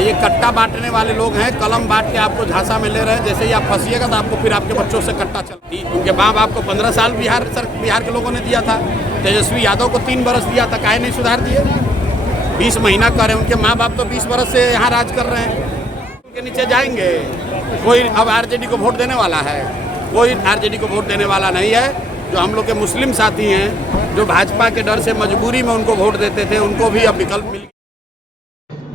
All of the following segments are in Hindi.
ये कट्टा बांटने वाले लोग हैं, कलम बांट के आपको झांसा में ले रहे हैं। जैसे ही आप फंसिएगा तो आपको फिर आपके बच्चों से कट्टा चलती। उनके माँ बाप को 15 साल बिहार के लोगों ने दिया था। तेजस्वी यादव को 3 बरस दिया था, काहे नहीं सुधार दिए? 20 महीना कर रहे हैं। उनके माँ बाप तो 20 बरस से यहाँ राज कर रहे हैं। उनके नीचे जाएंगे। कोई अब आरजेडी को वोट देने वाला है? कोई आरजेडी को वोट देने वाला नहीं है। जो हम लोग के मुस्लिम साथी हैं, जो भाजपा के डर से मजबूरी में उनको वोट देते थे, उनको भी अब विकल्प मिल गया।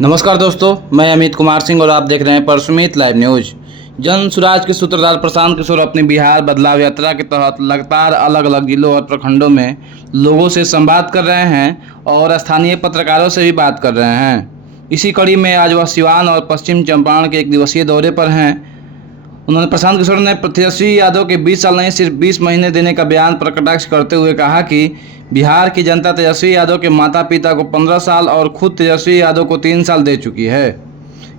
नमस्कार दोस्तों, मैं अमित कुमार सिंह और आप देख रहे हैं परसुमित लाइव न्यूज। जन सुराज के सूत्रधार प्रशांत किशोर अपनी बिहार बदलाव यात्रा के तहत लगातार अलग अलग जिलों और प्रखंडों में लोगों से संवाद कर रहे हैं और स्थानीय पत्रकारों से भी बात कर रहे हैं। इसी कड़ी में आज वह सिवान और पश्चिम चंपारण के 1 दिवसीय दौरे पर हैं। उन्होंने प्रशांत किशोर ने तेजस्वी यादव के 20 साल नहीं सिर्फ 20 महीने देने का बयान पर कटाक्ष करते हुए कहा कि बिहार की जनता तेजस्वी यादव के माता पिता को 15 साल और खुद तेजस्वी यादव को 3 साल दे चुकी है।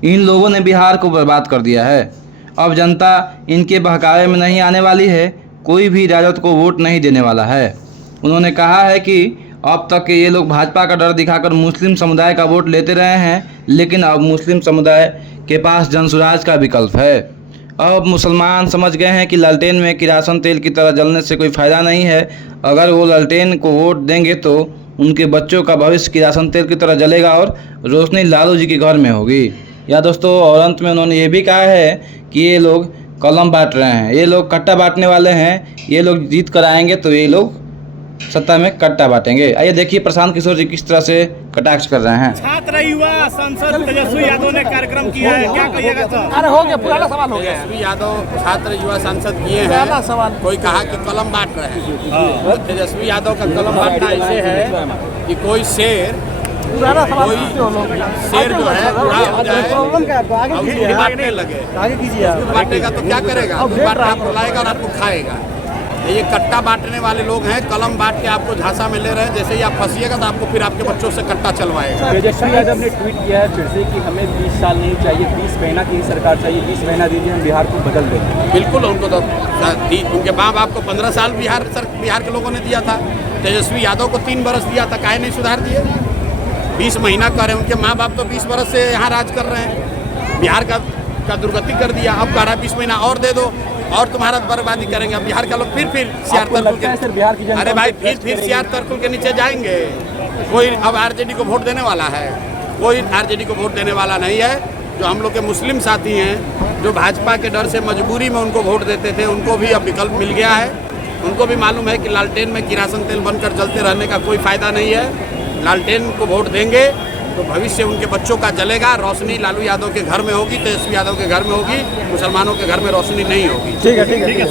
इन लोगों ने बिहार को बर्बाद कर दिया है। अब जनता इनके बहकावे में नहीं आने वाली है, कोई भी राजद को वोट नहीं देने वाला है। उन्होंने कहा है कि अब तक ये लोग भाजपा का डर दिखाकर मुस्लिम समुदाय का वोट लेते रहे हैं, लेकिन अब मुस्लिम समुदाय के पास जनसुराज का विकल्प है। अब मुसलमान समझ गए हैं कि लालटेन में किरासन तेल की तरह जलने से कोई फ़ायदा नहीं है। अगर वो लालटेन को वोट देंगे तो उनके बच्चों का भविष्य किरासन तेल की तरह जलेगा और रोशनी लालू जी के घर में होगी। या दोस्तों, और अंत में उन्होंने ये भी कहा है कि ये लोग कलम बांट रहे हैं, ये लोग कट्टा बांटने वाले हैं। ये लोग जीत कर आएंगे तो ये लोग सत्ता में कट्टा बांटेंगे। आइए देखिए प्रशांत किशोर जी किस तरह से कटाक्ष कर रहे हैं। छात्र युवा सांसद तेजस्वी यादव ने कार्यक्रम किया है, क्या कहिएगा सर? अरे हो गया, पुराना सवाल हो गया। तेजस्वी यादव छात्र युवा सांसद किए हैं। कोई कहा कि कलम बांट रहे हैं। तो तेजस्वी यादव का कलम बांटना ऐसे है कि कोई शेर जो है बुरा हो जाए और उसको बांटने लगे। बांटेगा तो क्या करेगा? आपको लाएगा और आपको खाएगा। ये कट्टा बांटने वाले लोग हैं, कलम बांट के आपको झांसा में ले रहे हैं। जैसे ही आप फंसिएगा तो आपको फिर आपके बच्चों से कट्टा चलवाएगा। तेजस्वी यादव ने ट्वीट किया है फिर से कि हमें 20 साल नहीं चाहिए, 20 महीना की सरकार चाहिए। 20 महीना दीजिए, हम बिहार को बदल देंगे। बिल्कुल, उनको तो उनके माँ बाप को 15 साल बिहार के लोगों ने दिया था। तेजस्वी यादव को 3 बरस दिया था, काहे नहीं सुधार दिए? 20 महीना कर रहे हैं। उनके माँ बाप तो 20 बरस से यहाँ राज कर रहे हैं। बिहार का दुर्गति कर दिया। अब कह रहा है 20 महीना और दे दो और तुम्हारा बर्बादी करेंगे। अब बिहार का लोग फिर सीआर तरकुल के, अरे भाई फिर सीआर तरकुल के नीचे जाएंगे। कोई अब आरजेडी को वोट देने वाला है? कोई आरजेडी को वोट देने वाला नहीं है। जो हम लोग के मुस्लिम साथी हैं, जो भाजपा के डर से मजबूरी में उनको वोट देते थे, उनको भी अब विकल्प मिल गया है। उनको भी मालूम है कि लालटेन में किरासन तेल बनकर जलते रहने का कोई फ़ायदा नहीं है। लालटेन को वोट देंगे तो भविष्य उनके बच्चों का जलेगा। रोशनी लालू यादव के घर में होगी, तेजस्वी यादव के घर में होगी, मुसलमानों के घर में रोशनी नहीं होगी। ठीक है सर।